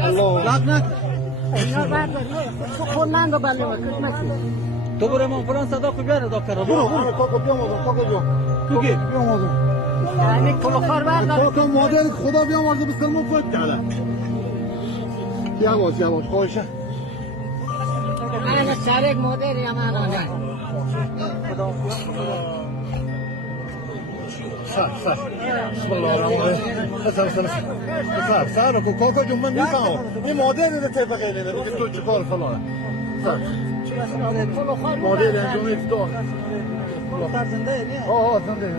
الله لعنت اینا بعد خود من رو بله تو برو من فلان صدا کو بیاره دکتر برو کاکا بیام تو کی بیام یعنی کلوخار بردار کاکا مادر خدا بیام به سلمان فوت کرده یواش خواهشه من شرک مادری هم الان سر بسم الله الرحمن الرحیم سر کو کاکا جون من میفهمم این مادر رو طبقه اینه میگه تو چیکار فلانه مادر انجام افتاد زنده نه زنده